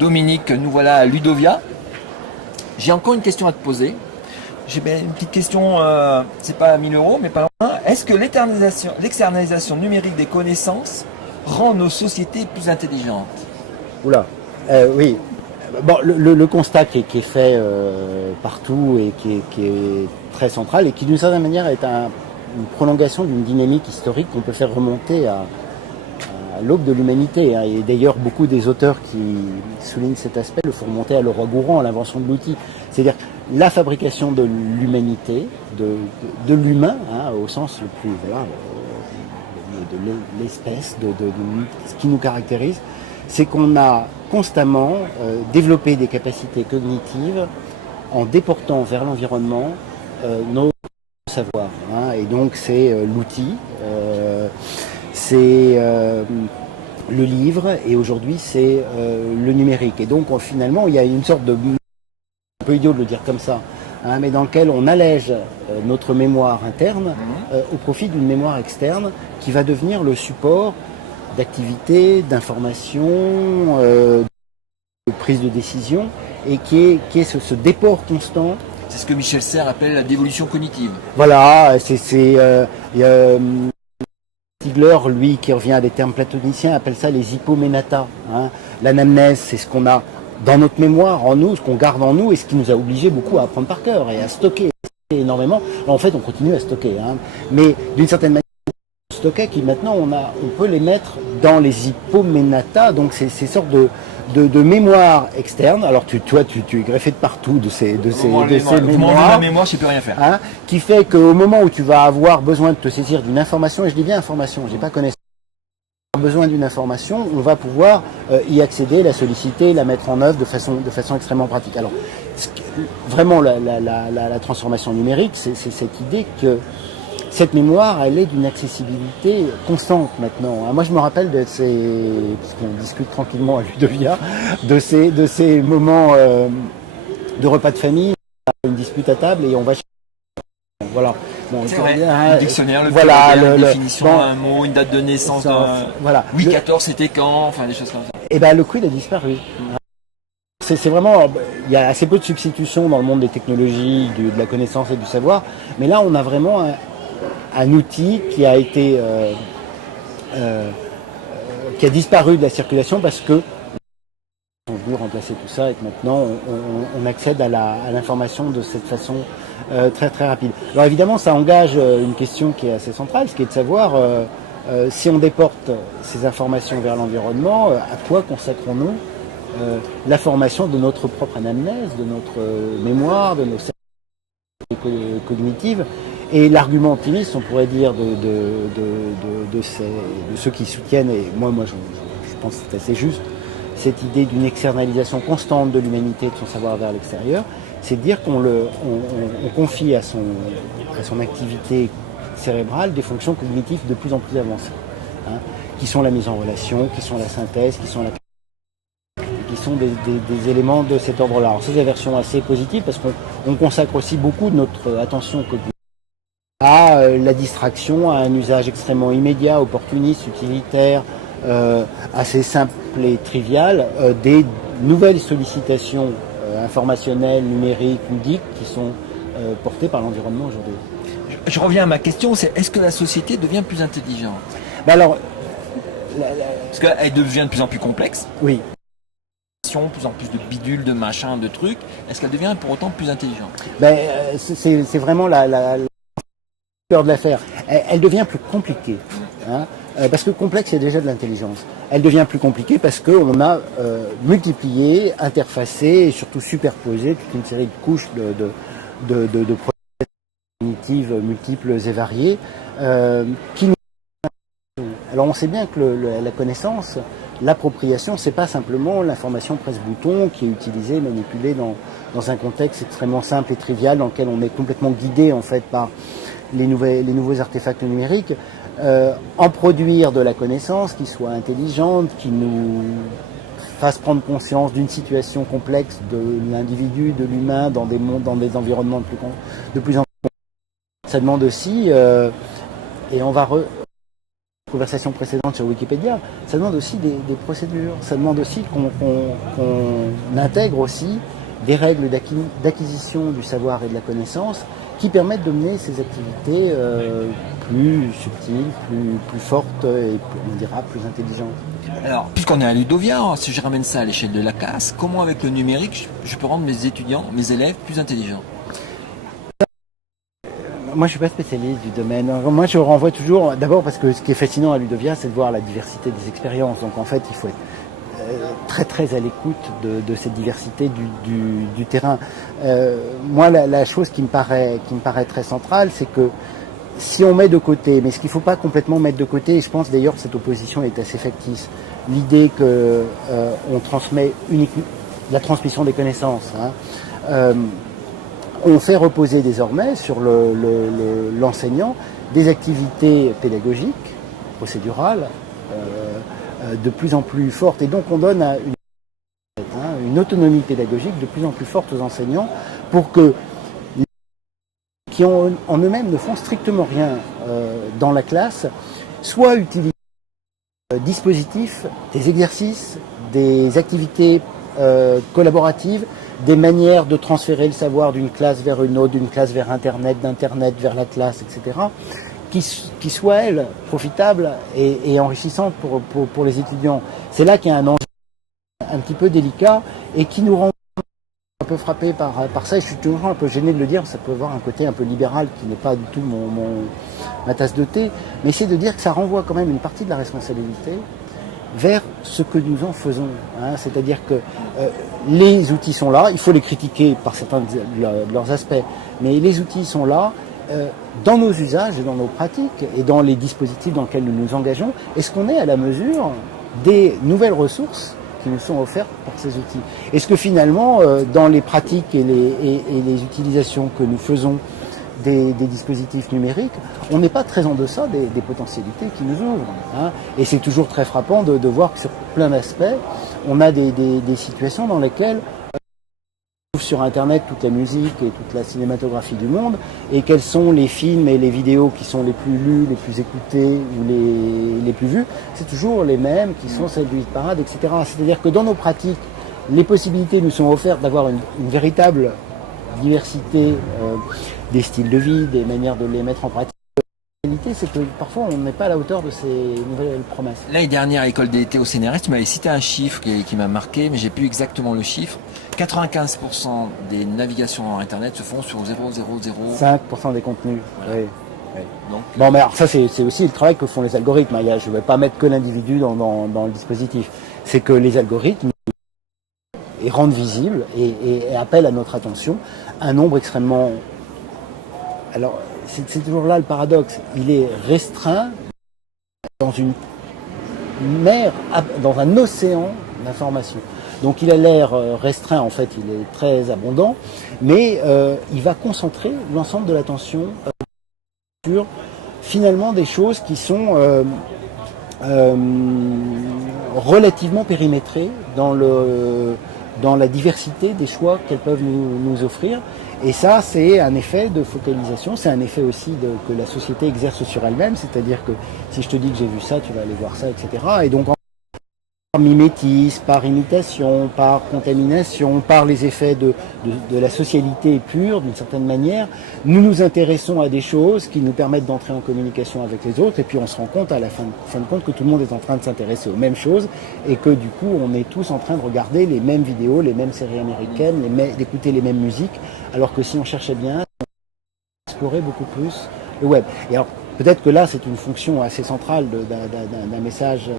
Dominique, nous voilà à Ludovia. J'ai encore une question à te poser. J'ai bien une petite question, c'est pas 1000 euros, mais pas loin. Est-ce que l'externalisation numérique des connaissances rend nos sociétés plus intelligentes? Oula, oui. Bon, le constat qui est fait partout et qui est très central et qui d'une certaine manière est une prolongation d'une dynamique historique qu'on peut faire remonter à l'aube de l'humanité. Hein. Et d'ailleurs, beaucoup des auteurs qui soulignent cet aspect le font remonter à Leroy-Gourand, à l'invention de l'outil. C'est-à-dire la fabrication de l'humanité, de l'humain, hein, au sens le plus, voilà, de l'espèce, de ce qui nous caractérise, c'est qu'on a constamment développé des capacités cognitives en déportant vers l'environnement nos savoirs. Hein. Et donc c'est l'outil, c'est le livre, et aujourd'hui c'est le numérique. Et donc finalement il y a une sorte de, un peu idiot de le dire comme ça, hein, mais dans lequel on allège notre mémoire interne au profit d'une mémoire externe qui va devenir le support d'activité, d'information, de prise de décision, et qui est ce déport constant. C'est ce que Michel Serres appelle la dévolution cognitive. Voilà, Stigler, lui, qui revient à des termes platoniciens, appelle ça les hypoménata. Hein. L'anamnèse, c'est ce qu'on a dans notre mémoire, en nous, ce qu'on garde en nous, et ce qui nous a obligé beaucoup à apprendre par cœur et à stocker énormément. Alors, en fait, on continue à stocker, hein. Mais d'une certaine manière, stocker qui maintenant on peut les mettre dans les hypoménata, donc ces sortes de mémoire externe. Alors tu es greffé de partout de ces mémoires. La mémoire, je ne peux rien faire. Hein, qui fait qu'au moment où tu vas avoir besoin de te saisir d'une information, et je dis bien information, j'ai pas connaissance, besoin d'une information, on va pouvoir y accéder, la solliciter, la mettre en œuvre de façon extrêmement pratique. Alors vraiment la transformation numérique, c'est cette idée que cette mémoire, elle est d'une accessibilité constante maintenant. Moi, je me rappelle de ces, puisqu'on discute tranquillement à Ludovia, de ces moments de repas de famille, une dispute à table et on va. Voilà. Bon, c'est vrai. Le dictionnaire, le voilà, une définition, un mot, une date de naissance. Voilà. Louis XIV, c'était quand, enfin des choses comme ça. Et ben le quid a disparu. C'est vraiment, il y a assez peu de substitutions dans le monde des technologies, de la connaissance et du savoir, mais là on a vraiment un outil qui a été qui a disparu de la circulation parce que on veut remplacer tout ça et que maintenant on accède à l'information de cette façon très très rapide. Alors évidemment ça engage une question qui est assez centrale, ce qui est de savoir si on déporte ces informations vers l'environnement, à quoi consacrons-nous la formation de notre propre anamnèse, de notre mémoire, de nos capacités cognitives. Et l'argument optimiste, on pourrait dire, de ceux qui soutiennent, et moi je pense que c'est assez juste, cette idée d'une externalisation constante de l'humanité, de son savoir vers l'extérieur, c'est de dire qu'on confie à son activité cérébrale des fonctions cognitives de plus en plus avancées, hein, qui sont la mise en relation, qui sont la synthèse, qui sont des éléments de cet ordre-là. Alors c'est des versions assez positives parce qu'on consacre aussi beaucoup de notre attention cognitive à la distraction, à un usage extrêmement immédiat, opportuniste, utilitaire, assez simple et trivial, des nouvelles sollicitations informationnelles, numériques, ludiques qui sont portées par l'environnement aujourd'hui. Je reviens à ma question, c'est est-ce que la société devient plus intelligente? Alors, parce qu'elle devient de plus en plus complexe. Oui. De plus en plus de bidules, de machins, de trucs. Est-ce qu'elle devient pour autant plus intelligente? C'est vraiment la peur de l'affaire. Elle devient plus compliquée. Hein, parce que complexe, c'est déjà de l'intelligence. Elle devient plus compliquée parce qu'on a multiplié, interfacé et surtout superposé toute une série de couches de processus cognitives multiples et variés qui nous... Alors on sait bien que la connaissance, l'appropriation, c'est pas simplement l'information presse-bouton qui est utilisée, manipulée dans un contexte extrêmement simple et trivial dans lequel on est complètement guidé en fait par les nouveaux artefacts numériques. En produire de la connaissance qui soit intelligente, qui nous fasse prendre conscience d'une situation complexe de l'individu, de l'humain dans des mondes, dans des environnements de plus en plus. Ça demande aussi, et on va conversation précédente sur Wikipédia, ça demande aussi des procédures, ça demande aussi qu'on intègre aussi des règles d'acquisition du savoir et de la connaissance qui permettent de mener ces activités plus subtiles, plus fortes et on dira plus intelligentes. Alors, puisqu'on est à Ludovia, si je ramène ça à l'échelle de la classe, comment avec le numérique je peux rendre mes étudiants, mes élèves plus intelligents? Moi, je suis pas spécialiste du domaine. Moi, je renvoie toujours, d'abord parce que ce qui est fascinant à Ludovia, c'est de voir la diversité des expériences. Donc, en fait, il faut être très, très à l'écoute de cette diversité du terrain. Moi, la chose qui me paraît très centrale, c'est que si on met de côté, mais ce qu'il ne faut pas complètement mettre de côté, et je pense d'ailleurs que cette opposition est assez factice, l'idée que on transmet uniquement la transmission des connaissances. On fait reposer désormais sur l'enseignant des activités pédagogiques, procédurales, de plus en plus fortes. Et donc on donne une autonomie pédagogique de plus en plus forte aux enseignants pour que qui en eux-mêmes ne font strictement rien dans la classe, soit utilisent des dispositifs, des exercices, des activités collaboratives, des manières de transférer le savoir d'une classe vers une autre, d'une classe vers Internet, d'Internet vers la classe, etc., qui soient, elles, profitables et enrichissantes pour les étudiants. C'est là qu'il y a un enjeu un petit peu délicat et qui nous rend un peu frappé par ça, et je suis toujours un peu gêné de le dire, ça peut avoir un côté un peu libéral qui n'est pas du tout ma tasse de thé, mais c'est de dire que ça renvoie quand même une partie de la responsabilité vers ce que nous en faisons. C'est-à-dire que les outils sont là, il faut les critiquer par certains de leurs aspects, mais les outils sont là dans nos usages et dans nos pratiques et dans les dispositifs dans lesquels nous nous engageons. Est-ce qu'on est à la mesure des nouvelles ressources qui nous sont offertes par ces outils? Est-ce que finalement, dans les pratiques et les utilisations que nous faisons des dispositifs numériques, on n'est pas très en deçà des potentialités qui nous ouvrent. Et c'est toujours très frappant de voir que sur plein d'aspects, on a des situations dans lesquelles on trouve sur Internet toute la musique et toute la cinématographie du monde, et quels sont les films et les vidéos qui sont les plus lus, les plus écoutés ou les plus vus. C'est toujours les mêmes qui sont celles du hit parade, etc. C'est-à-dire que dans nos pratiques, les possibilités nous sont offertes d'avoir une véritable diversité des styles de vie, des manières de les mettre en pratique. La réalité, c'est que parfois on n'est pas à la hauteur de ces nouvelles promesses. L'année dernière à l'école d'été au CNRS, tu m'avais cité un chiffre qui m'a marqué, mais j'ai plus exactement le chiffre. 95% des navigations en Internet se font sur 5% des contenus. Voilà. Oui. Donc, bon, mais alors ça c'est aussi le travail que font les algorithmes. Je ne vais pas mettre que l'individu dans le dispositif. C'est que les algorithmes rendent visible et appellent à notre attention un nombre extrêmement... Alors, c'est toujours là le paradoxe. Il est restreint dans une mer, dans un océan d'informations. Donc il a l'air restreint, en fait, il est très abondant, mais il va concentrer l'ensemble de l'attention sur finalement des choses qui sont relativement périmétrées dans la diversité des choix qu'elles peuvent nous offrir. Et ça, c'est un effet de focalisation, c'est un effet aussi que la société exerce sur elle-même, c'est-à-dire que si je te dis que j'ai vu ça, tu vas aller voir ça, etc. Et donc, par mimétisme, par imitation, par contamination, par les effets de la socialité pure, d'une certaine manière, nous nous intéressons à des choses qui nous permettent d'entrer en communication avec les autres, et puis on se rend compte à la fin de compte que tout le monde est en train de s'intéresser aux mêmes choses, et que du coup on est tous en train de regarder les mêmes vidéos, les mêmes séries américaines, d'écouter les mêmes musiques, alors que si on cherchait bien, on explorait beaucoup plus le web. Et alors peut-être que là c'est une fonction assez centrale d'un message.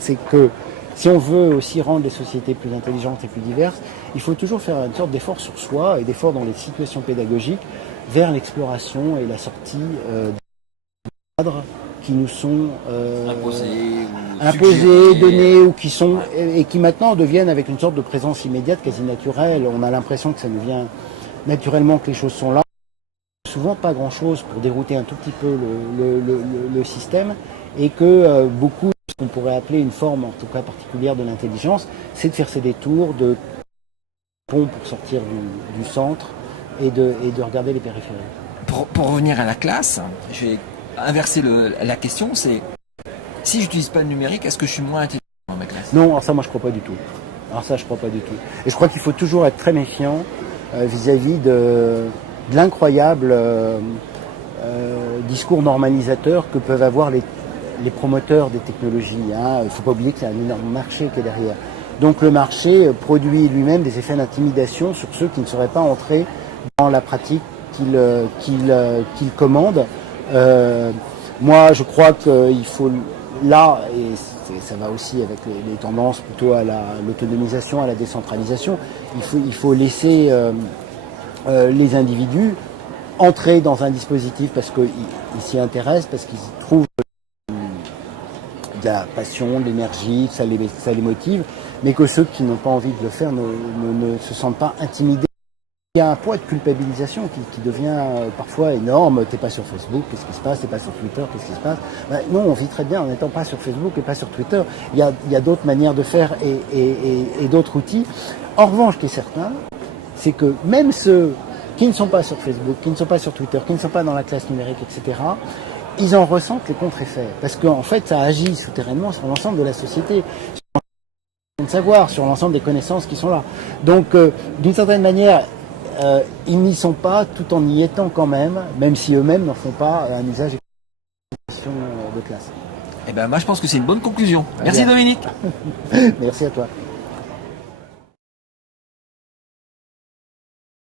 C'est que si on veut aussi rendre les sociétés plus intelligentes et plus diverses, il faut toujours faire une sorte d'effort sur soi et d'effort dans les situations pédagogiques vers l'exploration et la sortie des cadres qui nous sont imposés, donnés, ou qui maintenant deviennent avec une sorte de présence immédiate, quasi naturelle. On a l'impression que ça nous vient naturellement, que les choses sont là. Souvent pas grand-chose pour dérouter un tout petit peu le système, et que beaucoup ce qu'on pourrait appeler une forme, en tout cas particulière, de l'intelligence, c'est de faire ces détours de pont pour sortir du centre et de regarder les périphéries. Pour revenir à la classe, je vais inverser la question, c'est si j'utilise pas le numérique, est-ce que je suis moins intelligent dans ma classe? Non, alors ça, moi, je crois pas du tout. Alors ça, je crois pas du tout. Et je crois qu'il faut toujours être très méfiant vis-à-vis de l'incroyable discours normalisateur que peuvent avoir les promoteurs des technologies. Il ne faut pas oublier qu'il y a un énorme marché qui est derrière. Donc le marché produit lui-même des effets d'intimidation sur ceux qui ne seraient pas entrés dans la pratique qu'il commande. Moi, je crois qu'il faut là, et ça va aussi avec les tendances plutôt à l'autonomisation, à la décentralisation, il faut laisser les individus entrer dans un dispositif parce qu'ils s'y intéressent, parce qu'ils y trouvent de la passion, de l'énergie, que ça les motive, mais que ceux qui n'ont pas envie de le faire ne se sentent pas intimidés. Il y a un poids de culpabilisation qui devient parfois énorme. T'es pas sur Facebook, qu'est-ce qui se passe? T'es pas sur Twitter, qu'est-ce qui se passe? Non, on vit très bien en n'étant pas sur Facebook et pas sur Twitter. Il y a d'autres manières de faire et d'autres outils. En revanche, ce qui est certain, c'est que même ceux qui ne sont pas sur Facebook, qui ne sont pas sur Twitter, qui ne sont pas dans la classe numérique, etc., ils en ressentent les contre-effets. Parce qu'en fait, ça agit souterrainement sur l'ensemble de la société, sur l'ensemble de savoir, sur l'ensemble des connaissances qui sont là. Donc, d'une certaine manière, ils n'y sont pas tout en y étant quand même si eux-mêmes n'en font pas un usage de classe. Eh ben, moi, je pense que c'est une bonne conclusion. Merci Dominique. Merci à toi.